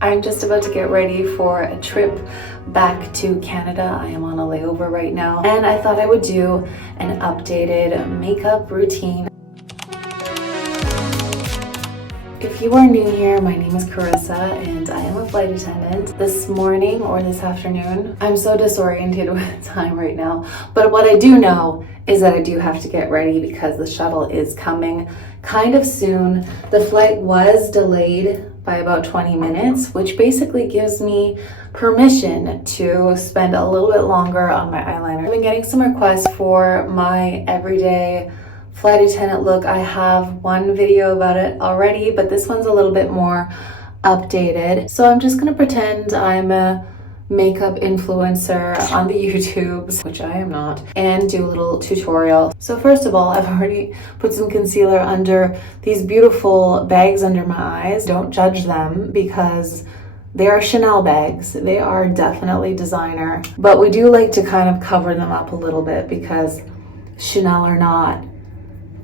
I'm just about to get ready for a trip back to Canada. I am on a layover right now, and I thought I would do an updated makeup routine. If you are new here, my name is Charissa and I am a flight attendant. This morning or this afternoon, I'm so disoriented with time right now, but what I do know is that I do have to get ready because the shuttle is coming kind of soon. The flight was delayed by about 20 minutes, which basically gives me permission to spend a little bit longer on my eyeliner. I've been getting some requests for my everyday flight attendant look. I have one video about it already, but this one's a little bit more updated. So I'm just gonna pretend I'm a makeup influencer on the YouTubes, which I am not, and do a little tutorial. So first of all, I've already put some concealer under these beautiful bags under my eyes. Don't judge them because they are Chanel bags. They are definitely designer, but we do like to kind of cover them up a little bit because Chanel or not,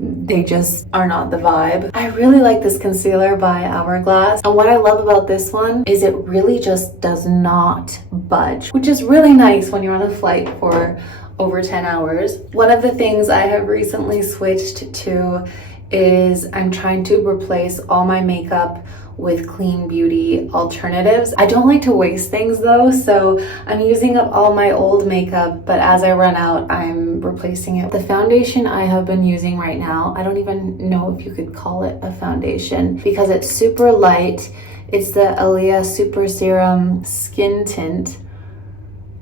they just are not the vibe. I really like this concealer by Hourglass, and what I love about this one is it really just does not budge, which is really nice when you're on a flight for over 10 hours. One of the things I have recently switched to is I'm trying to replace all my makeup with clean beauty alternatives. I don't like to waste things though, so I'm using up all my old makeup, but as I run out, I'm replacing it. The foundation I have been using right now, I don't even know if you could call it a foundation because it's super light. It's the Ilia Super Serum Skin Tint,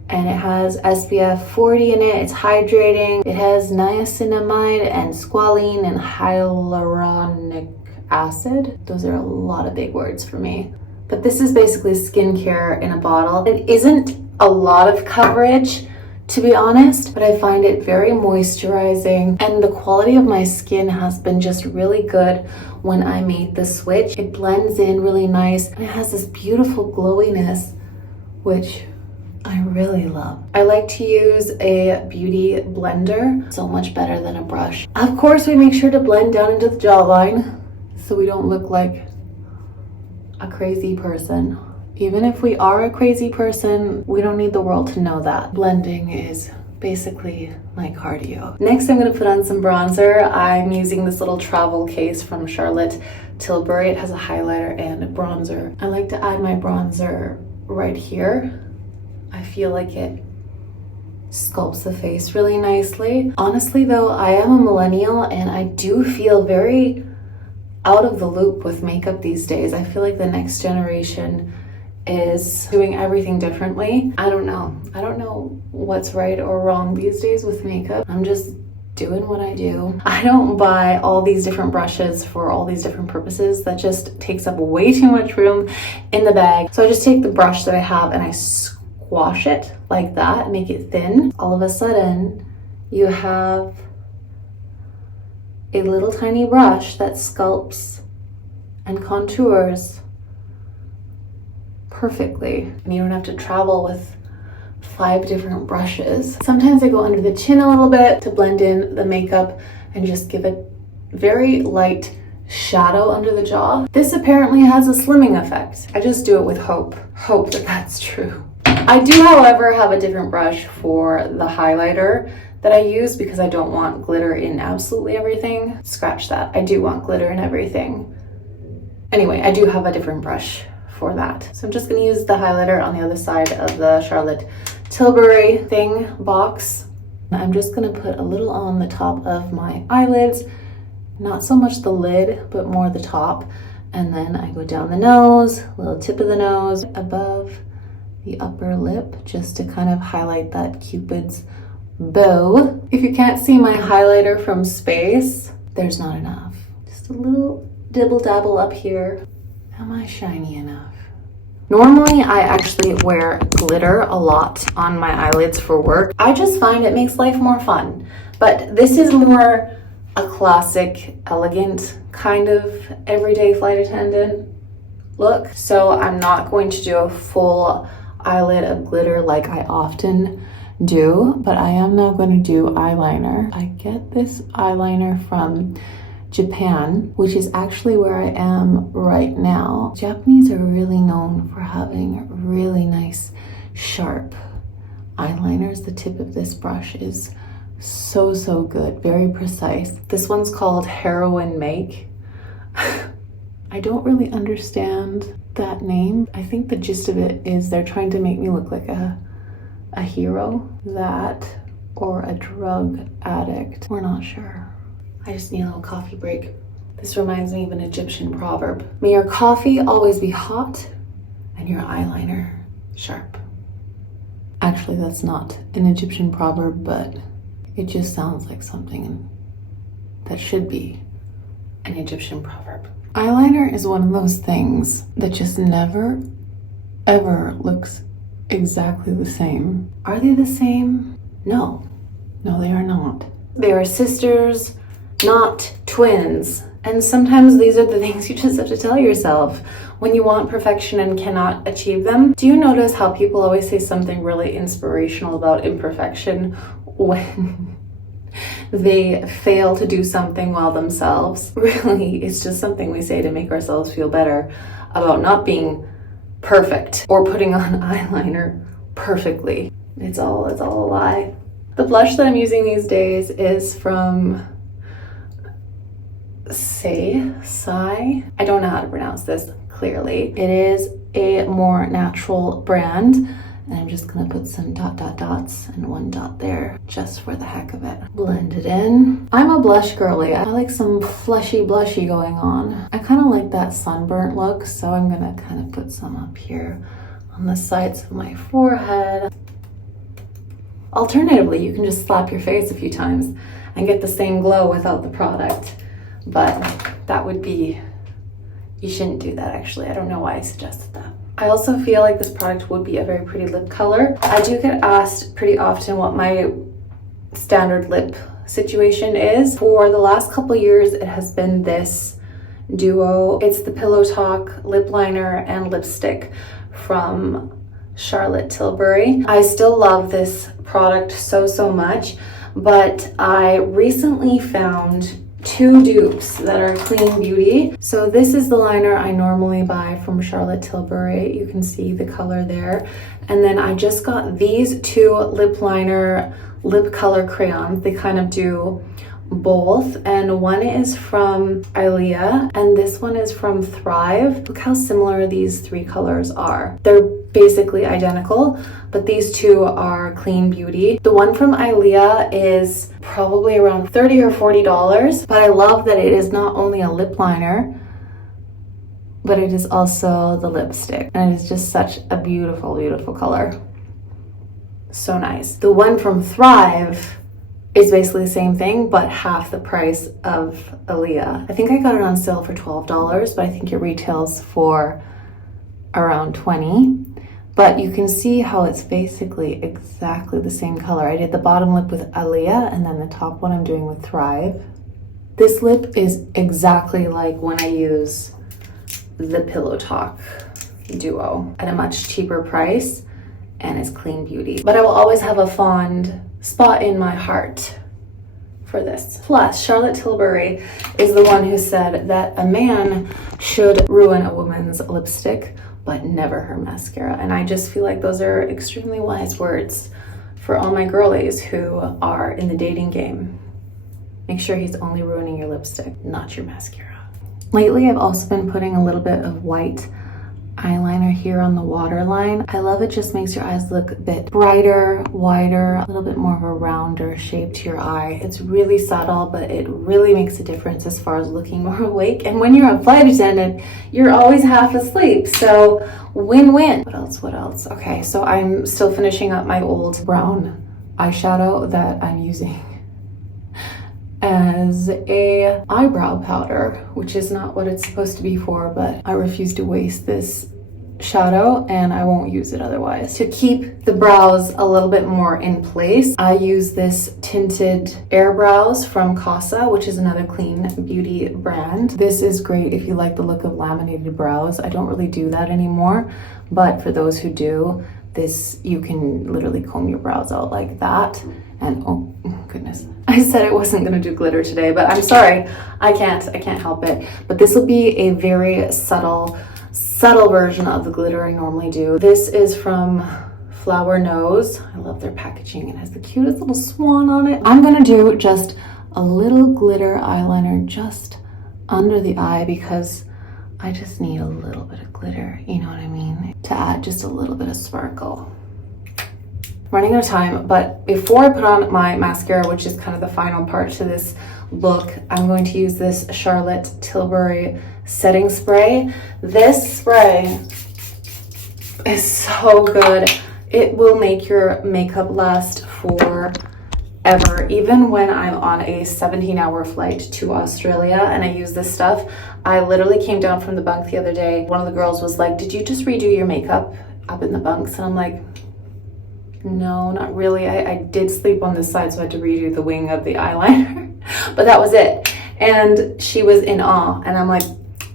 and it has SPF 40 in it. It's hydrating. It has niacinamide and squalene and hyaluronic acid. Those are a lot of big words for me. But this is basically skincare in a bottle. It isn't a lot of coverage, to be honest, but I find it very moisturizing, and the quality of my skin has been just really good when I made the switch. It blends in really nice, and it has this beautiful glowiness, which I really love. I like to use a beauty blender, so much better than a brush. Of course, we make sure to blend down into the jawline so we don't look like a crazy person. Even if we are a crazy person, we don't need the world to know that. Blending is basically my cardio. Next, I'm gonna put on some bronzer. I'm using this little travel case from Charlotte Tilbury. It has a highlighter and a bronzer. I like to add my bronzer right here. I feel like it sculpts the face really nicely. Honestly though, I am a millennial and I do feel very out of the loop with makeup these days. I feel like the next generation is doing everything differently. I don't know what's right or wrong these days with makeup. I'm just doing what I do. I don't buy all these different brushes for all these different purposes. That just takes up way too much room in the bag. So I just take the brush that I have and I squash it like that, make it thin. All of a sudden, you have a little tiny brush that sculpts and contours perfectly. And you don't have to travel with 5 different brushes. Sometimes I go under the chin a little bit to blend in the makeup and just give it very light shadow under the jaw. This apparently has a slimming effect. I just do it with hope that that's true. I do, however, have a different brush for the highlighter that I use because I don't want glitter in absolutely everything. Scratch that. I do want glitter in everything. Anyway, I do have a different brush for that. So I'm just gonna use the highlighter on the other side of the Charlotte Tilbury thing box. I'm just gonna put a little on the top of my eyelids, not so much the lid, but more the top. And then I go down the nose, little tip of the nose, above the upper lip, just to kind of highlight that Cupid's bow. If you can't see my highlighter from space, there's not enough. Just a little dibble dabble up here. Am I shiny enough? Normally, I actually wear glitter a lot on my eyelids for work. I just find it makes life more fun. But this is more a classic, elegant kind of everyday flight attendant look. So I'm not going to do a full eyelid of glitter like I often do, but I am now going to do eyeliner. I get this eyeliner from Japan, which is actually where I am right now. Japanese are really known for having really nice, sharp eyeliners. The tip of this brush is so good, very precise. This one's called Heroine Make. I don't really understand that name. I think the gist of it is they're trying to make me look like a hero. That or a drug addict. We're not sure. I just need a little coffee break. This reminds me of an Egyptian proverb. May your coffee always be hot and your eyeliner sharp. Actually, that's not an Egyptian proverb, but it just sounds like something that should be an Egyptian proverb. Eyeliner is one of those things that just never, ever looks exactly the same. Are they the same? No, they are not. They are sisters, not twins. And sometimes these are the things you just have to tell yourself when you want perfection and cannot achieve them. Do you notice how people always say something really inspirational about imperfection when they fail to do something well themselves? Really, it's just something we say to make ourselves feel better about not being perfect or putting on eyeliner perfectly. It's all a lie. The blush that I'm using these days is from Sai. I don't know how to pronounce this clearly. It is a more natural brand, and I'm just gonna put some dots and one dot there just for the heck of it. Blend it in. I'm a blush girly. I like some flushy blushy going on. I kind of like that sunburnt look, so I'm gonna kind of put some up here on the sides of my forehead. Alternatively, you can just slap your face a few times and get the same glow without the product. But that would be, you shouldn't do that actually. I don't know why I suggested that. I also feel like this product would be a very pretty lip color. I do get asked pretty often what my standard lip situation is. For the last couple years, it has been this duo. It's the Pillow Talk lip liner and lipstick from Charlotte Tilbury. I still love this product so much, but I recently found two dupes that are clean beauty. So this is the liner I normally buy from Charlotte Tilbury. You can see the color there. And then I just got these two lip liner lip color crayons. They kind of do both, and one is from Ilia and this one is from Thrive. Look how similar these three colors are. They're basically identical, but these two are clean beauty. The one from Ilia is probably around $30 or $40, but I love that it is not only a lip liner, but it is also the lipstick, and it is just such a beautiful color. So nice. The one from Thrive is basically the same thing, but half the price of Ilia. I think I got it on sale for $12, but I think it retails for around $20. But you can see how it's basically exactly the same color. I did the bottom lip with Ilia, and then the top one I'm doing with Thrive. This lip is exactly like when I use the Pillow Talk duo at a much cheaper price, and it's clean beauty. But I will always have a fond spot in my heart for this. Plus, Charlotte Tilbury is the one who said that a man should ruin a woman's lipstick, but never her mascara. And I just feel like those are extremely wise words for all my girlies who are in the dating game. Make sure he's only ruining your lipstick, not your mascara. Lately, I've also been putting a little bit of white eyeliner here on the waterline. I love it, just makes your eyes look a bit brighter, wider, a little bit more of a rounder shape to your eye. It's really subtle, but it really makes a difference as far as looking more awake. And when you're a flight attendant, you're always half asleep, so win-win. What else? Okay, so I'm still finishing up my old brown eyeshadow that I'm using as a eyebrow powder, which is not what it's supposed to be for, but I refuse to waste this shadow and I won't use it otherwise. To keep the brows a little bit more in place, I use this tinted air brows from Casa, which is another clean beauty brand. This is great if you like the look of laminated brows. I don't really do that anymore, but for those who do, this, you can literally comb your brows out like that And oh goodness, I said I wasn't gonna do glitter today, but I'm sorry, I can't help it. But this will be a very subtle version of the glitter I normally do. This is from Flower Nose. I love their packaging. It has the cutest little swan on it. I'm gonna do just a little glitter eyeliner just under the eye because I just need a little bit of glitter, you know what I mean? To add just a little bit of sparkle. Running out of time, but before I put on my mascara, which is kind of the final part to this look, I'm going to use this Charlotte Tilbury setting spray. This spray is so good. It will make your makeup last forever. Even when I'm on a 17-hour flight to Australia and I use this stuff, I literally came down from the bunk the other day. One of the girls was like, "Did you just redo your makeup up in the bunks?" And I'm like, no, not really. I did sleep on this side, so I had to redo the wing of the eyeliner, but that was it. And she was in awe. And I'm like,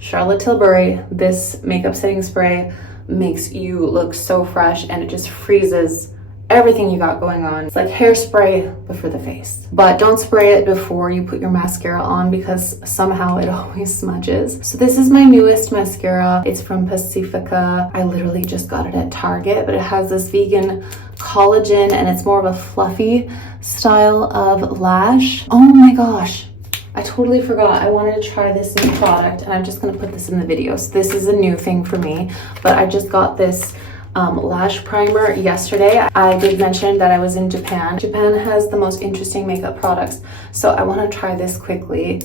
Charlotte Tilbury, this makeup setting spray makes you look so fresh and it just freezes everything you got going on. It's like hairspray, but for the face. But don't spray it before you put your mascara on because somehow it always smudges. So this is my newest mascara. It's from Pacifica. I literally just got it at Target, but it has this vegan collagen and it's more of a fluffy style of lash. Oh my gosh. I totally forgot. I wanted to try this new product and I'm just gonna put this in the video. So this is a new thing for me, but I just got this lash primer yesterday. I did mention that I was in Japan. Japan has the most interesting makeup products, so I want to try this quickly.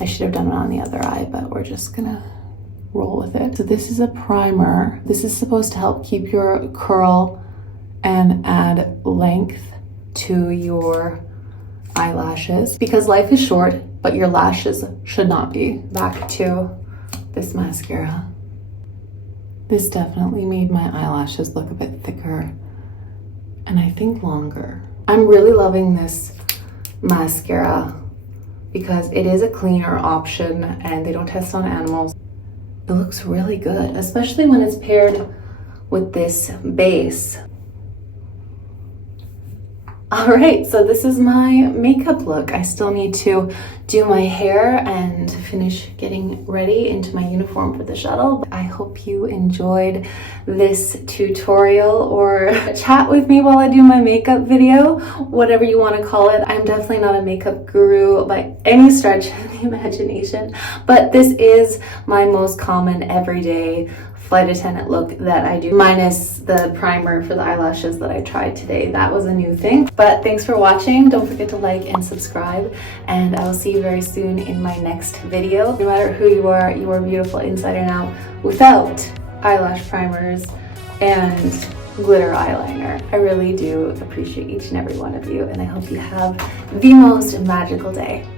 I should have done it on the other eye, but we're just gonna roll with it. So this is a primer. This is supposed to help keep your curl and add length to your eyelashes because life is short, but your lashes should not be. Back to this mascara. This definitely made my eyelashes look a bit thicker and I think longer. I'm really loving this mascara because it is a cleaner option and they don't test on animals. It looks really good, especially when it's paired with this base. All right, so this is my makeup look. I still need to do my hair and finish getting ready into my uniform for the shuttle. I hope you enjoyed this tutorial or chat with me while I do my makeup video, whatever you want to call it. I'm definitely not a makeup guru by any stretch of the imagination, but this is my most common everyday flight attendant look that I do, minus the primer for the eyelashes that I tried today. That was a new thing. But thanks for watching. Don't forget to like and subscribe, and I will see you very soon in my next video. No matter who you are beautiful inside and out without eyelash primers and glitter eyeliner. I really do appreciate each and every one of you, and I hope you have the most magical day.